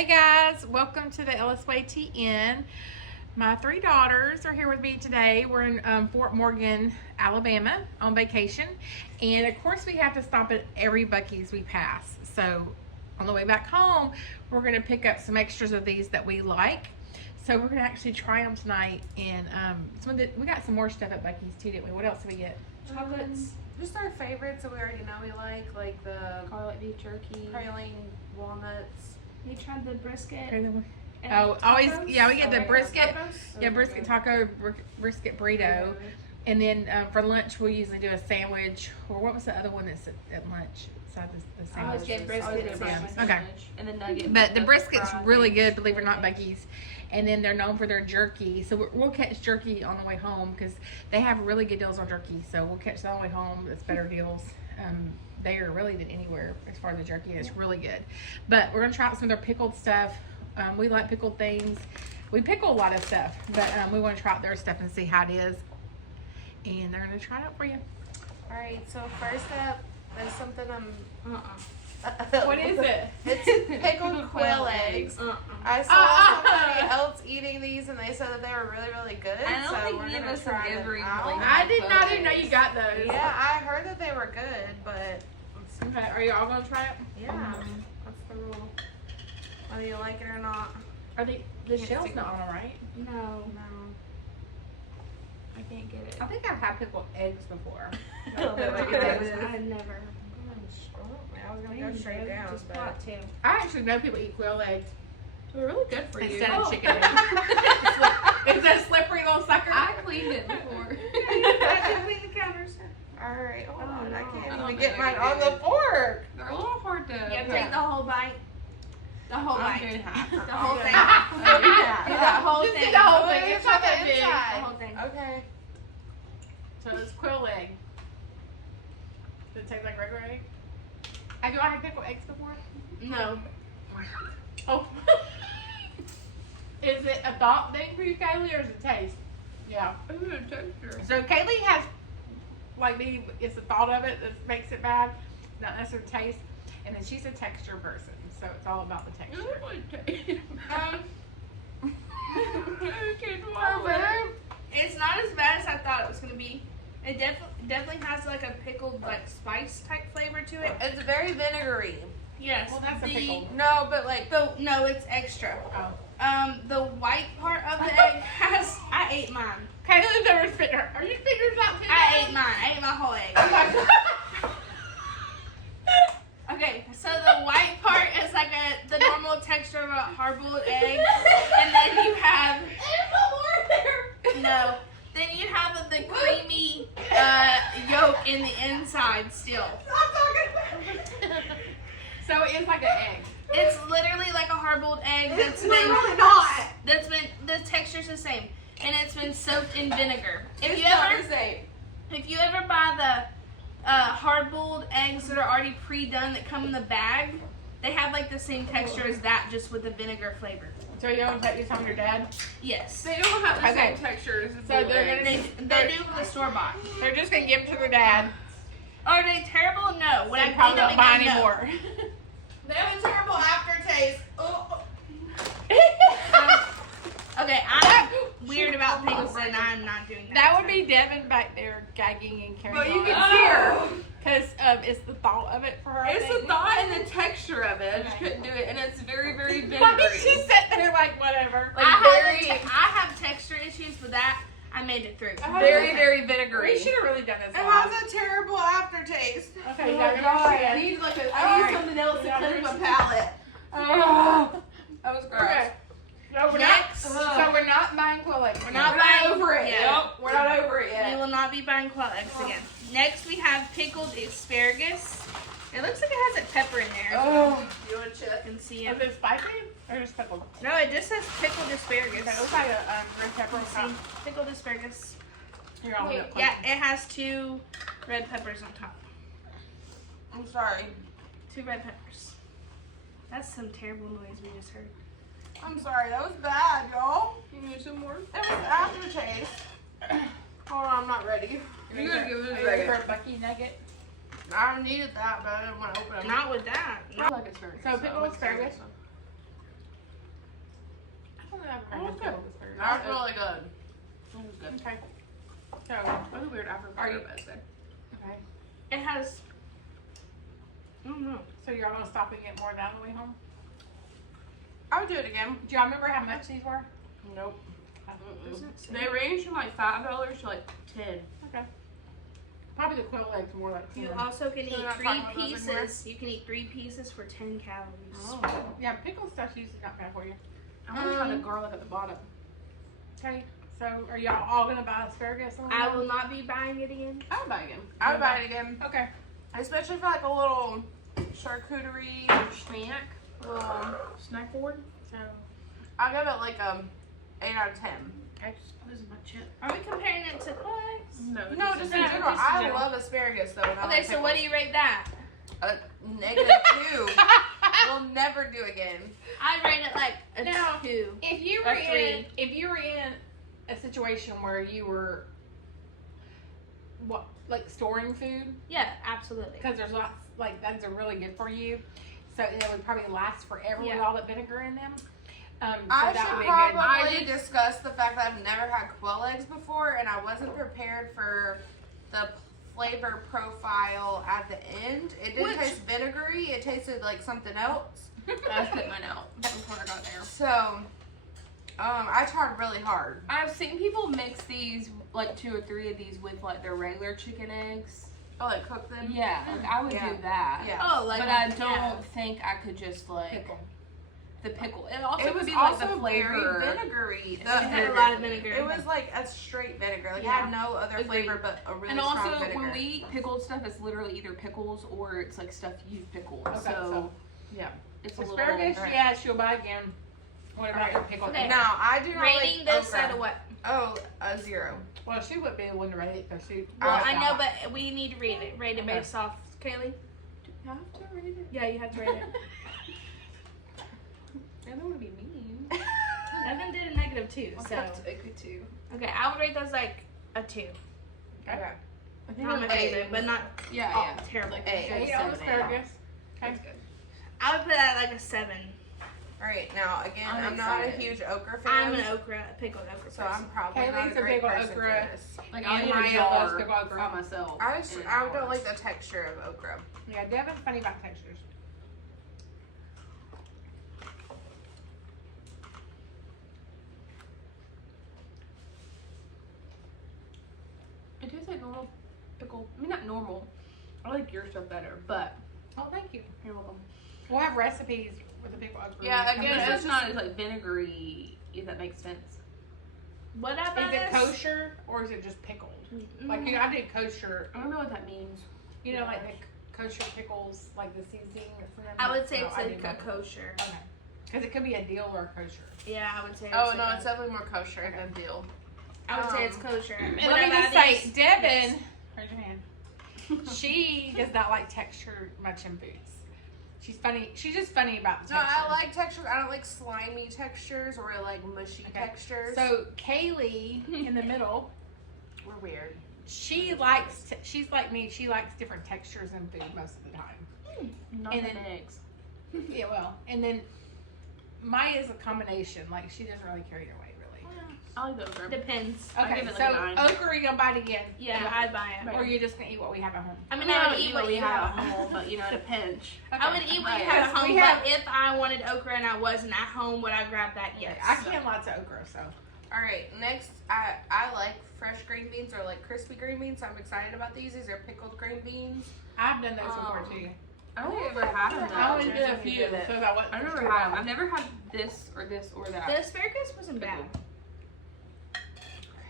Hey guys, welcome to the LSYTN. My three daughters are here with me today. We're in Fort Morgan, Alabama on vacation. And of course we have to stop at every Buc-ee's we pass. So on the way back home, we're gonna pick up some extras of these that we like. So we're gonna actually try them tonight. And we got some more stuff at Buc-ee's too, didn't we? What else did we get? Chocolates. Just our favorites that we already know we like the garlic beef jerky, praline walnuts. You tried the brisket. Oh, always, yeah, we get the brisket. Tacos? Yeah, brisket taco, brisket burrito. And then for lunch, we'll usually do a sandwich. Or what was the other one that's at lunch? Besides the I always sandwich. get brisket and sandwich. Okay. And then nugget. But the brisket's really good, believe it or not, Buc-ee's. And then they're known for their jerky. So we'll catch jerky on the way home because they have really good deals on jerky. So we'll catch that on the way home. It's better deals there really than anywhere as far as the jerky. It's really good. But we're going to try out some of their pickled stuff. We like pickled things. We pickle a lot of stuff, but we want to try out their stuff and see how it is. And they're going to try it out for you. Alright, so first up, there's something What is it? It's pickled quail eggs. I saw somebody else eating these and they said that they were really, really good. I don't so think we're any of gonna us try have ever them eaten out. like I didn't know you got those. Yeah, I heard that they were good, but Okay, are you all going to try it? yeah, that's the rule. Whether you like it or not. Are the shell's not on, right? No. No. I can't get it. I think I've had pickled eggs before. I never. I was gonna go straight down, Just but pot too. I actually know people eat quail eggs They're really good for you. instead of chicken eggs. It's a slippery little sucker. I cleaned it before. I clean the counters. alright, hold on. I I can't don't even think get I mine can on do the it. fork. They're a little hard to. Yeah, take the whole bite. The whole I'm bite. doing half. The whole thing. Yeah. Do that whole Just do thing. the whole Oh, thing. it's It's not on the that big. inside. The whole thing. Okay. So it's quail egg. Does it taste like regular egg? Have you all had pickled eggs before? No. Oh. Is it a thought thing for you, Kaylee, or is it taste? Yeah. Ooh, texture. So Kaylee has, like me, it's the thought of it that makes it bad, not necessarily taste. And then she's a texture person, so it's all about the texture. It's not as bad as I thought it was gonna be. It definitely has like a pickled like spice type flavor to it. It's very vinegary. Yes. Well, that's a pickle. No, but like No, it's extra. Oh. The white part of the egg has. I ate mine. Kaylee's never spit her. Are you spitting yours out too? I ate mine. I ate my whole egg. Oh my God. Okay, so the white part is like the normal texture of a hard-boiled egg, and then you have no. Then you have the creamy yolk in the inside still. So it is like an egg. It's literally like a hard-boiled egg that's been not. that's been the texture's the same, and it's been soaked in vinegar. If you ever buy the hard-boiled eggs that are already pre-done that come in the bag, they have like the same texture as that, just with the vinegar flavor. So you want to take this home to your dad? Yes. They don't have the Okay. same texture as So they're gonna They do the store-bought. They're just gonna give them to their dad. Are they terrible? No. Would They I probably eat them don't buy again? No. anymore. They have a terrible aftertaste. Okay, I'm weird about things and I'm not doing that. That would be Devin back there gagging and carrying But you on. can see her. Because it's the thought of it for her. I It's the think. thought and the texture of it. I just couldn't do it, and it's very, very Why vinegary. did she sit there like whatever? Like I have texture issues with that. I made it through. Very, very We vinegary. should have really done this. It live. has a terrible aftertaste. Okay, Oh now my you're God. gonna I see it. need like a, All I need right. something else to Yeah, cleanse my there's- palate. Oh. That was gross. Okay. No, we're Next. not. So we're not buying quail eggs. We're not We're not buying over it. Yeah. Yep, we're not over it We yet. will not be buying quail eggs again. Next, we have pickled asparagus. It looks like it has a pepper in there. Oh, you want to You check? can see Is it. it spicy or just pickled? No, it just says pickled asparagus. Okay, it looks like a red pepper. You see, pickled asparagus. Here, I'll look. Yeah, it has 2 red peppers on top. I'm sorry. 2 red peppers. That's some terrible noise we just heard. I'm sorry. That was bad, y'all. You need some more? It was aftertaste. Hold on, I'm not ready. You gotta give it Are a you ready for second. a Buc-ee nugget? I needed that, but I didn't want to open it. Not with that. I like asparagus. So pickled asparagus. don't know if I've Oh, ever had okay. pickled asparagus. That's really good. That was good. Okay. So, That was a weird avocado, Are you- but it's good. okay. It has. I don't know. So you're gonna stop and get more down the way home? I would do it again. Do y'all remember how much these were? Nope. Doesn't say. They range from like $5 to like 10. Okay. Probably the quail eggs more like You 10. also can So eat we're not 3 talking about those anymore? pieces. You can eat 3 pieces for 10 calories. Oh. Yeah, pickled stuff's usually not bad for you. I want to try the garlic at the bottom. Okay. So are y'all all gonna buy asparagus? On the I way? will not be buying it again. I would buy again. I would buy it again. Okay. Especially for like a little charcuterie Snack. little. Snack board. So I'll give it like 8 out of 10. okay. This is my chip. Are we comparing it to quail eggs? No, No, just in Yeah, general. just in I general. love asparagus though. And I Okay, like so what do you rate that? -2. We'll never do again. I rate it like a Now, 2. If you Or were in, 3. if you were in a situation where you were, what, like storing food, Yeah, absolutely. because there's lots, like those are really good for you, so it would probably last forever with Yeah. all that vinegar in them. So I that should would be good. probably discuss the fact that I've never had quail eggs before, and I wasn't prepared for the flavor profile at the end. It didn't Which- taste vinegary. It tasted like something else. I put mine out before I got there. So, I tried really hard. I've seen people mix these, like 2 or 3 of these with like their regular chicken eggs. Oh, like cook them? Yeah, like I would Yeah. do that. Yeah. Oh, like But I yeah. don't think I could just like Pickle. the pickle. It also It would was be like also the flavor. very vinegary. It had a lot of vinegar. It was like a straight vinegar. Like it Yeah. had no other Agreed. flavor but a really And strong also, vinegar. when we eat pickled stuff, it's literally either pickles or it's like stuff you've pickled. Okay, so yeah, it's a asparagus, little. yeah, she'll buy again. What about Alright. your pickled? Okay. Now I do not Rating like this okra. at a what? Oh, a 0. Well, she would be the one to rate it because she. Well, I I know, but we need to rate it. Rate it Okay. based off Kaylee. Do you have to read it? Yeah, you have to rate it. I don't want to be mean. Evan did a -2, I'll so have to make it 2. okay. I would rate those like a 2. Okay. I think Not my I'm favorite, but not Yeah, oh, yeah. terrible. Like A. a Hey, good on 7, 8. asparagus. Okay. That's good. I would put that at like a 7. Alright, now again, I'm I'm not a excited. huge okra fan. I'm an okra, pickled okra so person. I'm probably not Kaylee's a a great big person okra. for this. Like And I'll eat Maya a jar loves pickled okra. by myself. I don't like the texture of okra. Yeah, Devin's funny about textures. It tastes like normal pickle. I mean, not normal. I like your stuff better, but Oh, thank you. you're welcome. We'll have recipes with the pickled okra. Yeah, when it again, comes This it's is not as like vinegary, if that makes sense. What out. about Is it this? kosher or is it just pickled? Mm, Like I did kosher. I don't know what that means. You know, like the kosher pickles, like the seasoning for them. I would say No, it's I like didn't a know. kosher. Okay. Because it could be a deal or a kosher. Yeah, I would say. Oh like no, a- it's definitely more kosher than veal. I would say it's kosher. And What let me about just say, these? Devin, raise your hand. She does not like texture much in foods. She's funny. She's just funny about the No, texture. I like textures. I don't like slimy textures or like mushy Okay. textures. So Kaylee in the middle, we're weird. she likes. She's like me. She likes different textures in food most of the time. Not And and then- eggs. Yeah, well, and then Maya's a combination. Like she doesn't really carry her way, really. I like the okra. Depends. I Okay, give it like so a 9. okra, you gonna buy it again? Yeah, I'd buy it. Or you're just gonna eat what we have at home? I mean, No, I would eat what we you have have. at home, but you know, at a pinch. I would eat what you Right. have at home, We have- but if I wanted okra and I wasn't at home, would I grab that? Yes. I can lots of okra, so. All right, next I like fresh green beans or like crispy green beans. So I'm excited about these. These are pickled green beans. I've done those before too. I don't think I've ever had them. I only though. did a few, did it. so that wasn't. I've never had them. I've never had this or that. The asparagus wasn't bad.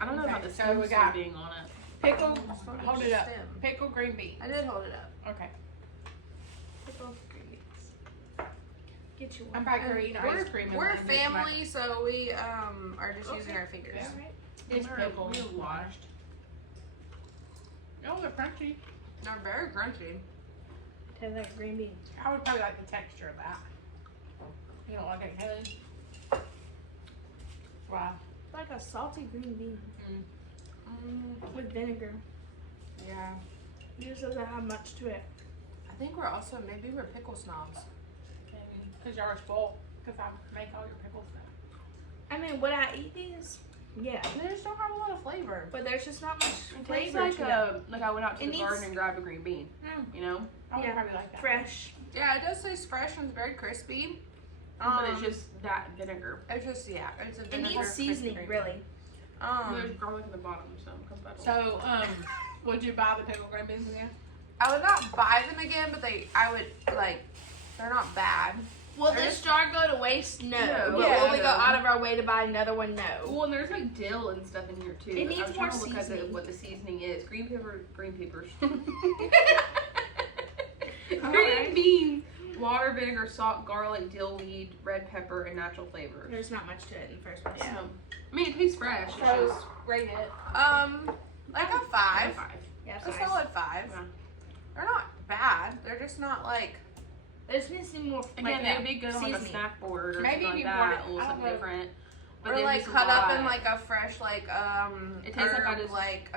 I don't know about the So stem we got- being on it. Pickled, hold it up. Stem. Pickled green beans. I did hold it up. Okay. Pickled green beans. Get you one. I'm back here eating ice cream. and We're letting it smack. family, so we are just using our fingers. Yeah. Alright. It's pickled. We're washed. Oh, they're crunchy. They're very crunchy. Tastes like green beans. I would probably like the texture of that. You don't like it, Haley? Wow. It's like a salty green bean with vinegar. Yeah. It just doesn't have much to it. I think we're also maybe we're pickle snobs. Because y'all are spoiled. Because I make all your pickles now. I mean, would I eat these? Yeah. They just don't have a lot of flavor. But there's just not much It tastes flavor like to them. like I went out to It the garden needs- and grabbed a green bean. You know, I would Yeah. probably like that. Fresh. Yeah, it does taste fresh and it's very crispy. but it's just that vinegar. It's just it's a It vinegar needs seasoning, crispy. really. There's garlic in the bottom, so it comes back. So, would you buy the pickled green beans again? I would not buy them again, but I would like. They're not bad. Will this jar go to waste? No. No. But Yeah. will we go out of our way to buy another one? No. Well, and there's like dill and stuff in here too. It needs I was more trying to look at seasoning. what the seasoning is. Green peppers. Alright. Green beans, water, vinegar, salt, garlic, dill weed, red pepper, and natural flavors. There's not much to it in the first place. So, I mean, it tastes fresh. It's So, just rate it. Like a 5. Yeah, A five. solid 5. Yeah. They're not bad. They're just not like. There's missing more. Again, like, they'd be good on like a seasoning. snack board or Maybe something if like you that, bought it- a little I don't something know. different. Or then like just a cut up lot. in like a fresh like It tastes like I herb, just- like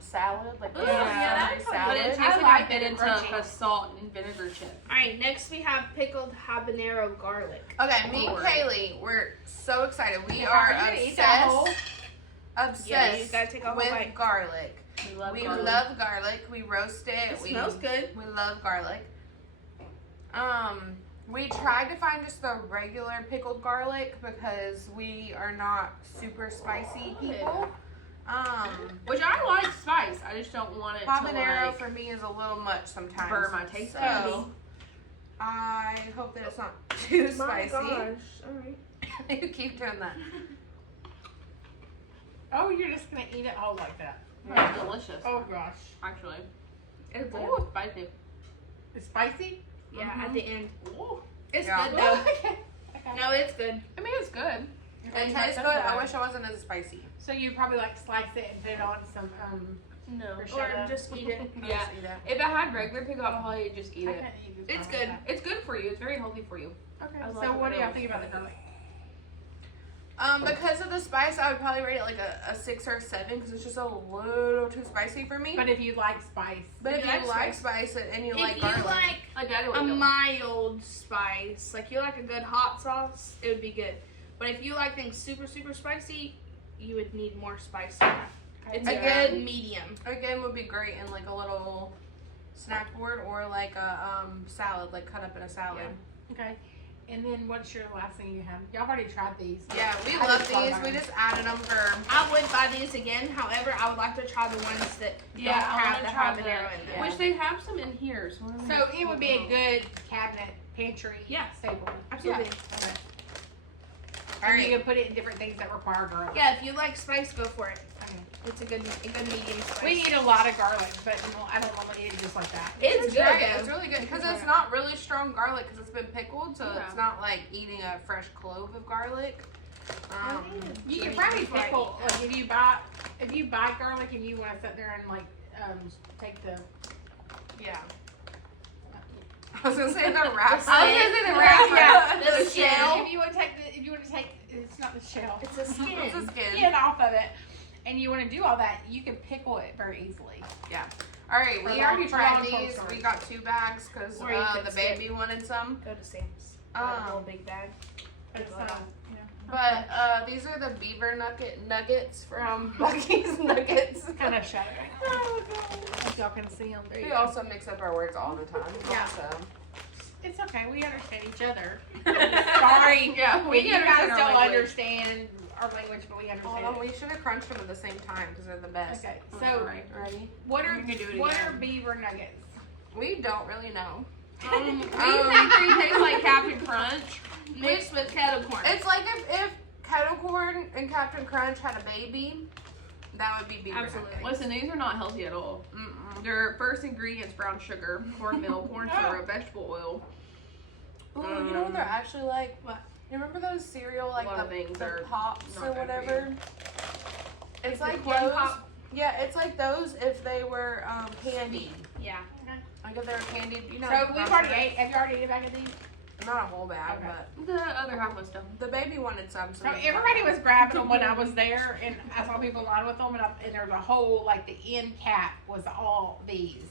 salad like Ooh, yeah, that's salad. But it tastes I like like I bit it into crunchy. a salt and vinegar chip. Alright, next we have pickled habanero garlic. Okay, me and Lord. Kaylee, we're so excited. We Okay, are are you gonna eat that whole? obsessed Yeah, you gotta take a whole with bite. garlic. We love We garlic. love garlic. We roast it. It we smells good. We love garlic. We tried to find just the regular pickled garlic because we are not super spicy people. Which I like spice. I just don't want it Habanero to like for me is a little much sometimes. burn my taste So buds. I hope that it's not too My spicy. gosh. Alright. You keep doing that. Oh, you're just gonna eat it all like that. It's delicious. Oh gosh. Actually. It's good. Ooh, spicy. It's spicy? Yeah, at the end. Ooh. It's Yeah. good though. Okay. No, it's good. I mean, it's good. It tastes good. I wish I wasn't as spicy. So you probably like slice it and put it on some No. Or prosciutto. just eat it. Yeah. Just eat it. If I had regular pickle, I'd probably just eat I it. can't eat It's like good. that. It's good for you. It's very healthy for you. Okay. I love So what do y'all habaneros. think about the garlic? Because of the spice, I would probably rate it like a 6 or a 7 because it's just a little too spicy for me. But if you like spice, But if you you like like spice and you like If garlic, you like Like Daddy a would do. mild spice, like you like a good hot sauce, it would be good. But if you like things super, super spicy, you would need more spice. It's a Again- good medium. again, would be great in like a little snack board or like a salad, like cut up in a salad. okay. And then what's your last thing you have? Y'all already tried these. Yeah, we I love just love these. mine. We just added them for. I would buy these again. However, I would like to try the ones that don't have the habanero in them. Which they have some in here. So, So it would be a good cabinet pantry Yeah. staple. Absolutely. Okay. All And you right. can put it in different things that require garlic. Yeah, if you like spice, go for it. Okay. It's a good medium spice. We eat a lot of garlic, but I don't normally eat it just like that. It's good. Right, though. it's really good because it's not really strong garlic because it's been pickled, so Yeah. it's not like eating a fresh clove of garlic. You can probably pickle like if you buy garlic and you want to sit there and like take the Yeah. I was gonna say the wrap. I was gonna say the wrap. Yeah, the skin. shell. if you want to take it's not the shell. It's a skin. It's a skin. Skin off of it, and you want to do all that, you can pickle it very easily. All right, For we long- already for tried long-term these. storage. We got 2 bags because Or you could the baby wanted some. Go to Sam's. Buy a whole big bag. It's, But these are the beaver nuggets from Buc-ee's Nuggets. kind of shattering. If y'all can see them. There you We go. also mix up our words all the time. Yeah. So. It's okay. We understand each other. Sorry. Yeah, We you guys understand our don't language. understand our language, but we understand. Hold on, we should have crunched them at the same time because they're the best. Okay. So Alright, ready? what are We can do it what again. are beaver nuggets? We don't really know. we think they taste like Captain Crunch. Mixed with kettle corn. It's like if Kettle Corn and Captain Crunch had a baby, that would be beaver Absolutely. nuggets. Listen, these are not healthy at all. Mm-mm. Their first ingredients: brown sugar, cornmeal, corn syrup, vegetable oil. Ooh, you know what they're actually like? What? You remember those cereal like A lot of things the are pops not or good for whatever? It's the like corn those. pop? Yeah, it's like those if they were candied. Yeah. Like if they were candied, you know. So we've brown already sugar. ate. Have you already ate a bag of these? Not a whole bag, Okay. but The other half was done. the baby wanted some. So we everybody got was grabbing them when I was there, and I saw people in line with them, and there's a whole like the end cap was all these.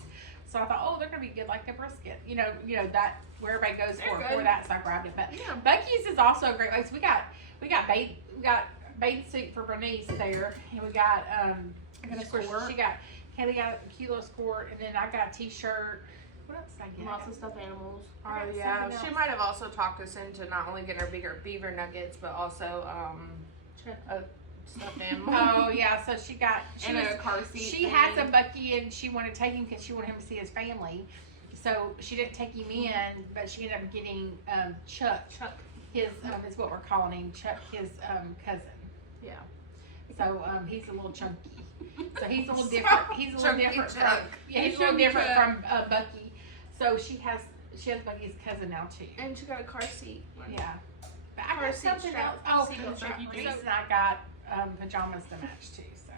So I thought, oh, they're gonna be good like the brisket, you know that where everybody goes They're for good. that. So I grabbed it. But Yeah. Buc-ee's is also a great place. We We got bathing suit for Bernice there, and we got of course Haley got a cute little skirt, and then I got a t-shirt. What else did I get? Lots of stuffed animals. Oh yeah, she might have also talked us into not only getting her bigger beaver nuggets, but also a stuffed animal. Oh yeah, so she got and a car seat. She has a Buc-ee, and she wanted to take him because she wanted him to see his family. So she didn't take him in, but she ended up getting Chuck. His is what we're calling him. Chuck, his cousin. Yeah. So he's a little chunky. So he's a little different. He's a little different. He's a little different from Buc-ee. So she has Buc-ee's cousin now too. And she got a car seat. Yeah. But I got something else. Oh, Reese and I got pajamas to match too. So.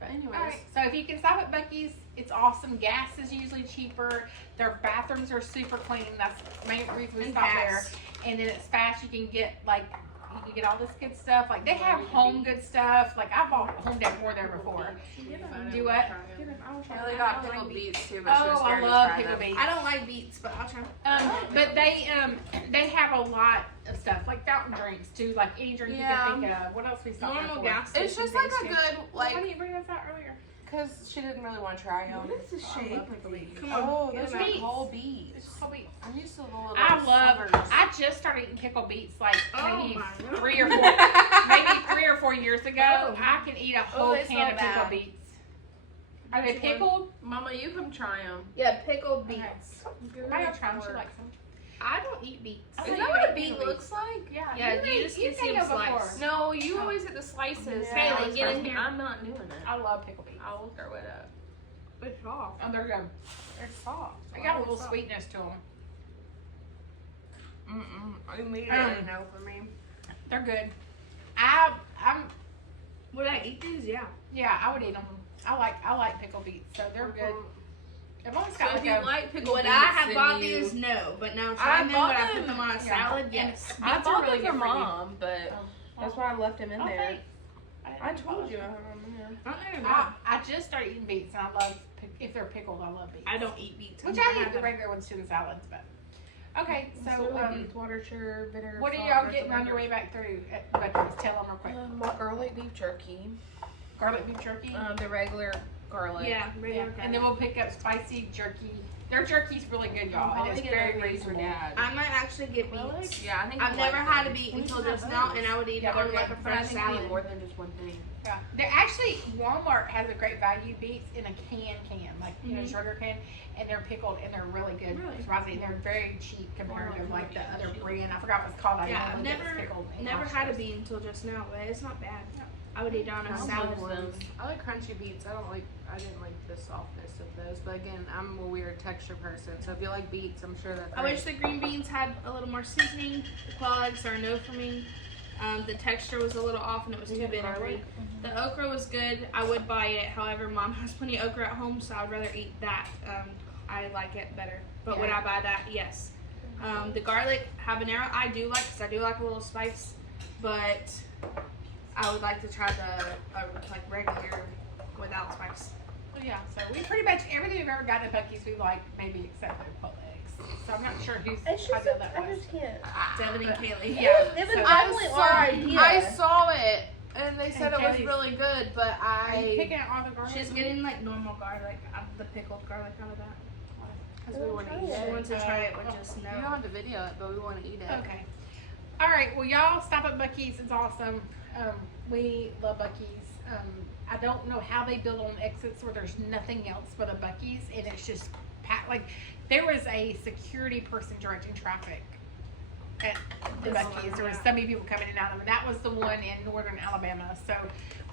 But anyways. Alright, so if you can stop at Buc-ee's, it's awesome. Gas is usually cheaper. Their bathrooms are super clean. That's the main reason we stop there. And then it's fast. You can get you can get all this good stuff. Like they have home good stuff. Like I bought home decor there before. Do what? Haley got pickled beets too, but she was Oh, I scared to love try pickled them. beets. I don't like beets, but I'll try. But they have a lot of stuff like fountain drinks too. Like any drink you can think of. What else we stopped Normal for? gas. It's just like a good Why didn't you bring this out earlier? because she didn't really want to try them. What is the shape? Come on, get those them are out. whole beets. It's whole beets. I'm used to the little I slivers. just started eating pickled beets like maybe my God. 3 or 4 years ago. I can eat a whole they can smell of bad. pickled beets. Are they pickled? Mama, you come try them. Yeah, pickled beets. I don't try them. She likes them. I don't eat beets. I Is think that you what a ate beet pickled looks like? Yeah. Yeah, you just can see them slice. No, you always hit the slices. Yeah. Haley, get in here. I'm not doing it. I love pickled beets. I will throw it up. It's soft. Oh, they're good. They're soft. They got a little sweetness to them. Immediately no for me. They're good. I'm Would I eat these? Yeah. yeah. I would eat them. I like pickled beets, so they're good. I've always got So if like you like pickled Would beets, I have then bought you... these? No. But now I trying them, would bought I put them. them on a Yeah. salad? Yes. I Beets are bought really them for good for you. Mom, but that's why I left them in Oh, there. thanks. I told you. I just started eating beets, and I love if they're pickled. I love beets. I don't eat beets. Which I've I never eat had the them. regular ones too in salads, but okay. So beets, water, sugar, bitter. what are salt, y'all red getting on pepper. your way back through at Buc-ee's? Tell them real quick. My garlic beef jerky. Garlic beef jerky. The regular garlic. Yeah, Yeah. regular. And then we'll pick up spicy jerky. Their jerky's really good, y'all, and it's very reasonable. I might actually get beets. Yeah, I think I've never had a beet until just now, and I would eat Yeah, it on they're like a good. fresh salad. more than just one thing. Yeah. They're actually Walmart has a great value beets in a can, like you know, shorter can, and they're pickled and they're really good. Really? Surprisingly, they're very cheap compared to like the other brand. I forgot what it's called. I Yeah, know I've that it's never pickled in never Costco. had a beet until just now, but it's not bad. I would eat it on a salad. I like crunchy beets. I didn't like the softness of those, but again, I'm a weird texture person. So if you like beets, I'm sure that's. I wish the green beans had a little more seasoning. The quail eggs are a no for me. The texture was a little off and it was too vinegary. The okra was good. I would buy it. However, Mom has plenty of okra at home, so I'd rather eat that. I like it better. But would I buy that? Yes. The garlic habanero I do like because I do like a little spice, but I would like to try the like regular without spice. Well, yeah. So we pretty much everything we've ever gotten at Buc-ee's we like, maybe except for Quail Eggs. So I'm not sure who's. It's I just know that I was. just can't. Devin and Kaylee. Yeah. It was so- definitely our idea. I saw it, and they said And it was Kelly's- really good, but Are you I. picking out all the garlic? She's getting like normal garlic, the pickled garlic out of that. Because we want to eat She it. wants to try it with just We no. don't have to video it, but we want to eat it. Okay. All right. Well, y'all stop at Buc-ee's. It's awesome. We love Buc-ee's. I don't know how they build on exits where there's nothing else but a Buc-ee's, and it's just packed. Like there was a security person directing traffic at the Buc-ee's. There was so many people coming in and out of them. That was the one in northern Alabama. So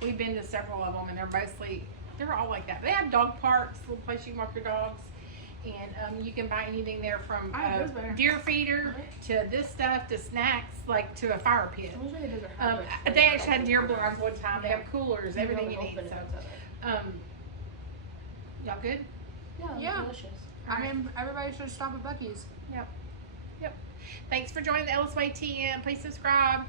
we've been to several of them, and they're all like that. They have dog parks, little place you can walk your dogs. And you can buy anything there from deer feeder to this stuff to snacks, like to a fire pit. They actually had deer blinds one time. They have coolers, everything you need. So, y'all good? Yeah. Delicious. I mean, everybody should stop at Buc-ee's. Yep. Thanks for joining the Ellis Way TM. Please subscribe.